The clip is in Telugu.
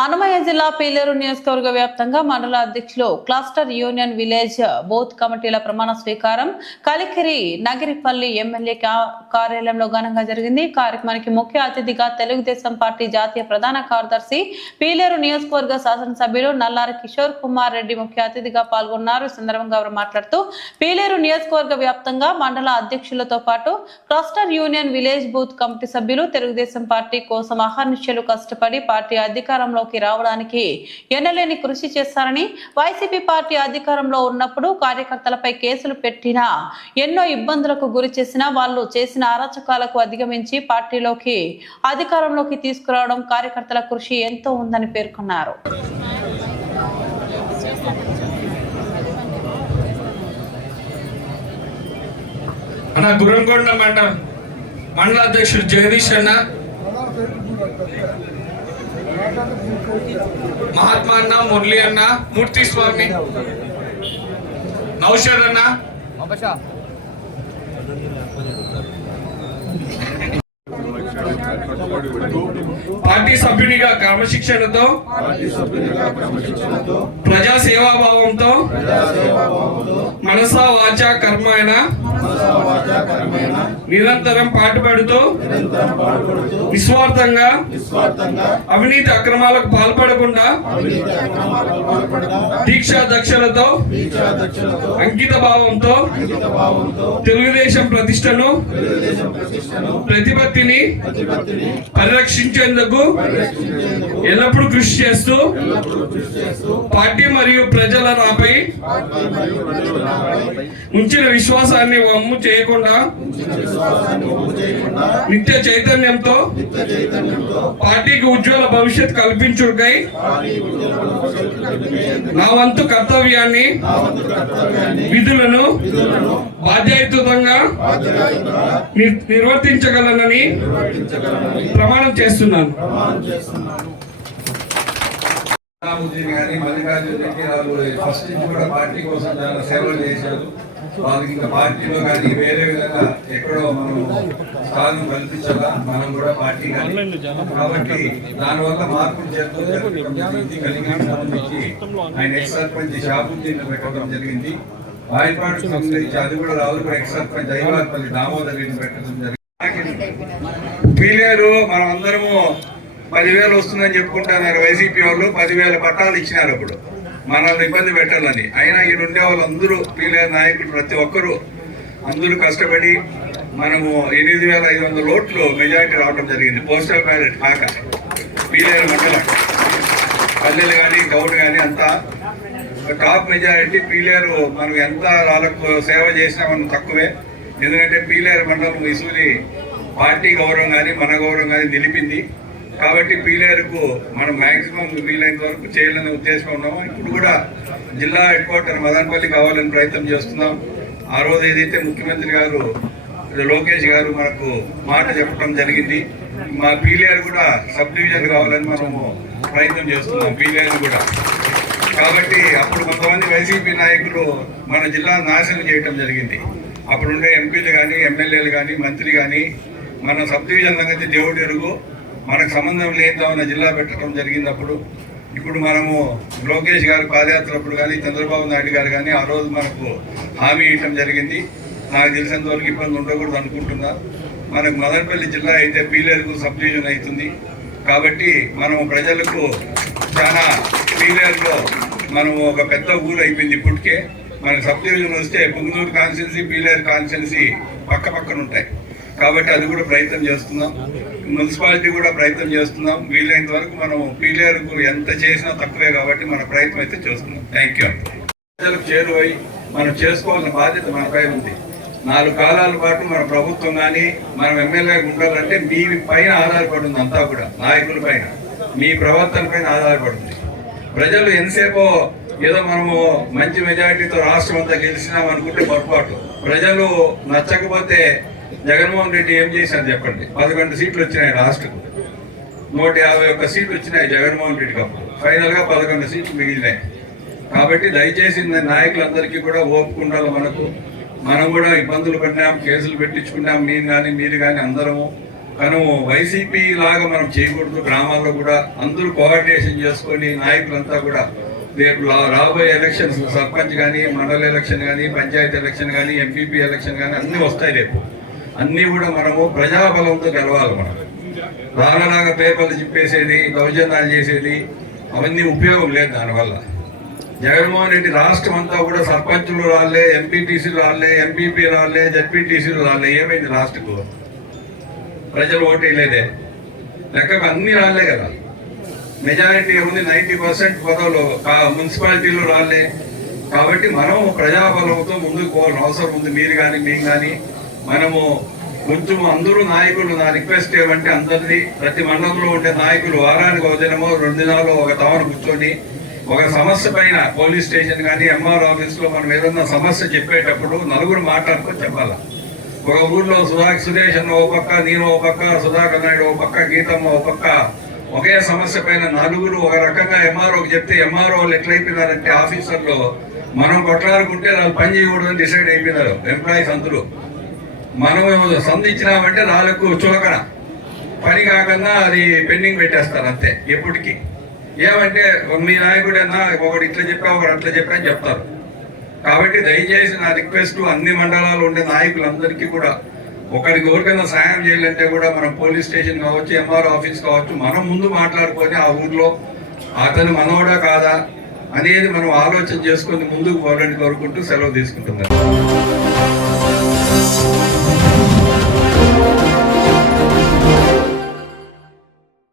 అన్నమయ్య జిల్లా పీలేరు నియోజకవర్గ వ్యాప్తంగా మండల అధ్యక్షులు క్లస్టర్ యూనియన్ విలేజ్ బూత్ కమిటీల ప్రమాణ స్వీకారం కలికిరి నగిరిపల్లి ఎమ్మెల్యే కార్యాలయంలో ఘనంగా జరిగింది. కార్యక్రమానికి ముఖ్య అతిథిగా తెలుగుదేశం పార్టీ జాతీయ ప్రధాన కార్యదర్శి పీలేరు నియోజకవర్గ శాసనసభ్యులు నల్లారి కిషోర్ కుమార్ రెడ్డి ముఖ్య అతిథిగా పాల్గొన్నారు. ఈ సందర్భంగా వారు మాట్లాడుతూ పీలేరు నియోజకవర్గ వ్యాప్తంగా మండల అధ్యక్షులతో పాటు cluster union village booth committee సభ్యులు తెలుగుదేశం పార్టీ కోసం అహర్నిశలు కష్టపడి పార్టీ అధికారంలో అధికారంలోకి రావడానికి ఎన్నలేని కృషి చేస్తారని వైసీపీ పార్టీ అధికారంలో ఉన్నప్పుడు కార్యకర్తలపై కేసులు పెట్టినా ఎన్నో ఇబ్బందులకు గురి చేసినా వాళ్ళు చేసిన అరాచకాలకు అధిగమించి పార్టీలోకి అధికారంలోకి తీసుకురావడం కార్యకర్తల కృషి ఎంతో ఉందని పేర్కొన్నారు. అన్న గురంగొండ మండల మండల అధ్యక్షుడు జగదీష్ అన్న. మహాత్మా అన్న మురళి అన్న మూర్తి స్వామి నౌషర్ అన్న. పార్టీ సభ్యునిగా క్రమశిక్షణతో ప్రజా సేవాభావంతో మనసా వాచ కర్మ అయినా నిరంతరం పాటుపడుతూ నిస్వార్థంగా అవినీతి అక్రమాలకు పాల్పడకుండా దీక్షా దక్షలతో అంకిత భావంతో తెలుగుదేశం ప్రతిష్టను ప్రతిపత్తిని పరిరక్షించేందుకు ఎల్లప్పుడూ కృషి చేస్తూ పార్టీ మరియు ప్రజల నాపై ఉంచిన విశ్వాసాన్ని వమ్ము చేయకుండా నిత్య చైతన్యంతో పార్టీకి ఉజ్వల భవిష్యత్ కల్పించుకై నా వంతు కర్తవ్యాన్ని విధులను బాధ్యయుతంగా నిర్వర్తించగలనని ప్రమాణం చేస్తున్నాను. రాముద్దీన్ గాని మల్లికార్జున రెడ్డి గారు ఫస్ట్ నుంచి కూడా పార్టీ కోసం చాలా సేవలు చేశారు. వాళ్ళకి ఇంకా పార్టీలో కానీ వేరే విధంగా ఎక్కడో మనం స్థానం కల్పించాలా మనం కూడా పార్టీ కానీ కాబట్టి దానివల్ల మార్పులు చేస్తూ జరగడం జరిగింది కలిగి సంబంధించి ఆయన ఎక్స్ సర్పంచ్ షాబుద్దీన్ పెట్టడం జరిగింది. వాయిపాటు సంబంధించి అది కూడా రావులు ఎక్స్ సర్పంచ్ ఐవార్పల్లి దామోదర్ రెడ్డి పెట్టడం జరిగింది. పీలేరు మనం అందరము పదివేలు వస్తుందని చెప్పుకుంటున్నారు వైసీపీ వాళ్ళు పదివేల పట్టాలు ఇచ్చినారు అప్పుడు మనల్ని ఇబ్బంది పెట్టాలని. అయినా ఈ ఉండే వాళ్ళందరూ పీలేరు నాయకులు ప్రతి ఒక్కరూ అందరూ కష్టపడి మనము ఎనిమిది వేల ఐదు వందల ఓట్లు మెజారిటీ రావడం జరిగింది. పోస్టల్ బ్యాలెట్ కాక. పీలేరు మండలం. పల్లెలు కానీ గౌడ్ కానీ అంతా టాప్ మెజారిటీ పీలేరు. మనం ఎంత వాళ్ళకు సేవ చేసినా మనం తక్కువే. ఎందుకంటే పీలేరు మండలం ఇసూరి పార్టీ గౌరవం కానీ మన గౌరవం కానీ నిలిపింది. కాబట్టి పీలేరుకు మనం మ్యాక్సిమం వీలైనంత వరకు చేయాలనే ఉద్దేశం ఉన్నాము. ఇప్పుడు కూడా జిల్లా హెడ్ క్వార్టర్ మదనపల్లి కావాలని ప్రయత్నం చేస్తున్నాం. ఆ రోజు ఏదైతే ముఖ్యమంత్రి గారు లోకేష్ గారు మనకు మాట చెప్పడం జరిగింది మా పీలేరు కూడా సబ్ డివిజన్ కావాలని మనము ప్రయత్నం చేస్తున్నాం పీలేరు కూడా. కాబట్టి అప్పుడు కొంతమంది వైసీపీ నాయకులు మన జిల్లా నాశనం చేయటం జరిగింది. అప్పుడుండే ఎంపీలు కానీ ఎమ్మెల్యేలు కానీ మంత్రి కానీ మన సబ్ డివిజన్ సంగతి దేవుడు ఎరుగు. మనకు సంబంధం లేదామన్న జిల్లా పెట్టడం జరిగినప్పుడు ఇప్పుడు మనము లోకేష్ గారి పాదయాత్ర అప్పుడు కానీ చంద్రబాబు నాయుడు గారు కానీ ఆ రోజు మనకు హామీ ఇవ్వటం జరిగింది. నాకు తెలిసినంత వరకు ఇబ్బంది ఉండకూడదు అనుకుంటున్నా. మనకు మదనపల్లి జిల్లా అయితే పీలేరుకు సబ్ డివిజన్ అవుతుంది. కాబట్టి మనము ప్రజలకు చాలా పీలేరులో మనము ఒక పెద్ద ఊరు అయిపోయింది ఇప్పటికే. మనకు సబ్ డివిజన్ వస్తే పుంగనూరు కాన్స్టిట్యున్సీ పీలేరు కాన్స్టిట్యున్సీ పక్క పక్కన ఉంటాయి. కాబట్టి అది కూడా ప్రయత్నం చేస్తున్నాం. మున్సిపాలిటీ కూడా ప్రయత్నం చేస్తున్నాం. వీలైనంత వరకు మనం పీలేరుకు ఎంత చేసినా తక్కువే కాబట్టి మన ప్రయత్నం అయితే చేస్తున్నాం. థ్యాంక్ యూ ప్రజలకు చేరువై మనం చేసుకోవాల్సిన బాధ్యత మనపై ఉంది. నాలుగు కాలాల పాటు మన ప్రభుత్వం కానీ మనం ఎమ్మెల్యే ఉండాలంటే మీ పైన ఆధారపడి ఉంది అంతా కూడా. నాయకుల పైన. మీ ప్రవర్తన పైన ఆధారపడింది ప్రజలు ఎంతసేపో ఏదో మనము మంచి మెజారిటీతో రాష్ట్రం అంతా గెలిచినాం అనుకుంటే పొరపాటు. ప్రజలు నచ్చకపోతే జగన్మోహన్ రెడ్డి ఏం చేశారు చెప్పండి? పదకొండు సీట్లు వచ్చినాయి రాష్ట్రకు నూట యాభై ఒక్క సీట్లు వచ్చినాయి జగన్మోహన్ రెడ్డికి అప్పుడు ఫైనల్గా పదకొండు సీట్లు మిగిలినాయి. కాబట్టి దయచేసి నాయకులందరికీ కూడా ఓపుకుండాలి మనకు. మనం కూడా ఇబ్బందులు పడినాం కేసులు పెట్టించుకున్నాం నేను కానీ మీరు కానీ అందరము. మనం వైసీపీ లాగా మనం చేయకూడదు. గ్రామాల్లో కూడా అందరూ కోఆర్డినేషన్ చేసుకొని నాయకులంతా కూడా రేపు రా- రాబోయే ఎలక్షన్స్ సర్పంచ్ కానీ మండల ఎలక్షన్ కానీ పంచాయతీ ఎలక్షన్ కానీ ఎంపీపీ ఎలక్షన్ కానీ అన్నీ వస్తాయి రేపు. అన్నీ కూడా మనము ప్రజాబలంతో గెలవాలి మనం. రానలాగా పేపర్లు చెప్పేసేది దౌర్జన్యాలు చేసేది అవన్నీ ఉపయోగం లేదు దానివల్ల. జగన్మోహన్ రెడ్డి రాష్ట్రం అంతా కూడా సర్పంచులు రాలే ఎంపీటీసీలు రాలే ఎంపీపీ రాలే జడ్పీటీసీలు రాలే ఏమైంది రాష్ట్రకు ప్రజలు ఓటేయలేదే లెక్కకు అన్ని రాలే కదా. మెజారిటీ ఉంది నైంటీ పర్సెంట్ పదవులు కా- మున్సిపాలిటీలు రాలే కాబట్టి మనం ప్రజాబలంతో ముందుకు పోవాల్సిన అవసరం ఉంది. మీరు కానీ మేము కానీ మనము కొంచెం అందరూ నాయకులు నా రిక్వెస్ట్ ఏమంటే అందరినీ ప్రతి మండలంలో ఉండే నాయకులు వారానికి ఒక దినమో రెండు దినాలు ఒక తవన కూర్చొని ఒక సమస్య పైన పోలీస్ స్టేషన్ కానీ ఎంఆర్ ఆఫీస్లో మనం ఏదన్నా సమస్య చెప్పేటప్పుడు నలుగురు మాట్లాడుకొని చెప్పాలా? ఒక ఊర్లో సుధా సురేష్ అన్న ఓ పక్క నేను ఓ పక్క సుధాకర్ నాయుడు ఓ పక్క గీతమ్మ ఓ పక్క ఒకే సమస్య పైన నలుగురు ఒక రకంగా ఎంఆర్ఓకి చెప్తే ఎంఆర్ఓ వాళ్ళు ఎట్లయిపోయినారంటే ఆఫీసర్లు మనం కొట్లాడుకుంటే వాళ్ళు పని చేయకూడదని డిసైడ్ అయిపోయినారు ఎంప్లాయీస్ అందరూ. మనం సంధించినామంటే నాలుగు చులకన. పని కాకుండా అది పెండింగ్ పెట్టేస్తారు అంతే ఎప్పటికీ. ఏమంటే మీ నాయకుడన్నా ఒకటి ఇట్లా చెప్పా ఒకటి అట్లా చెప్పా అని చెప్తారు. కాబట్టి దయచేసి నా రిక్వెస్ట్ అన్ని మండలాలు ఉండే నాయకులందరికీ కూడా ఒకరికి ఎవరికైనా సాయం చేయాలంటే కూడా మనం పోలీస్ స్టేషన్ కావచ్చు ఎంఆర్ ఆఫీస్ కావచ్చు మనం ముందు మాట్లాడుకొని ఆ ఊర్లో అతను మనోడా కాదా అనేది మనం ఆలోచన చేసుకొని ముందుకు పోవాలని కోరుకుంటూ సెలవు తీసుకుంటున్నాం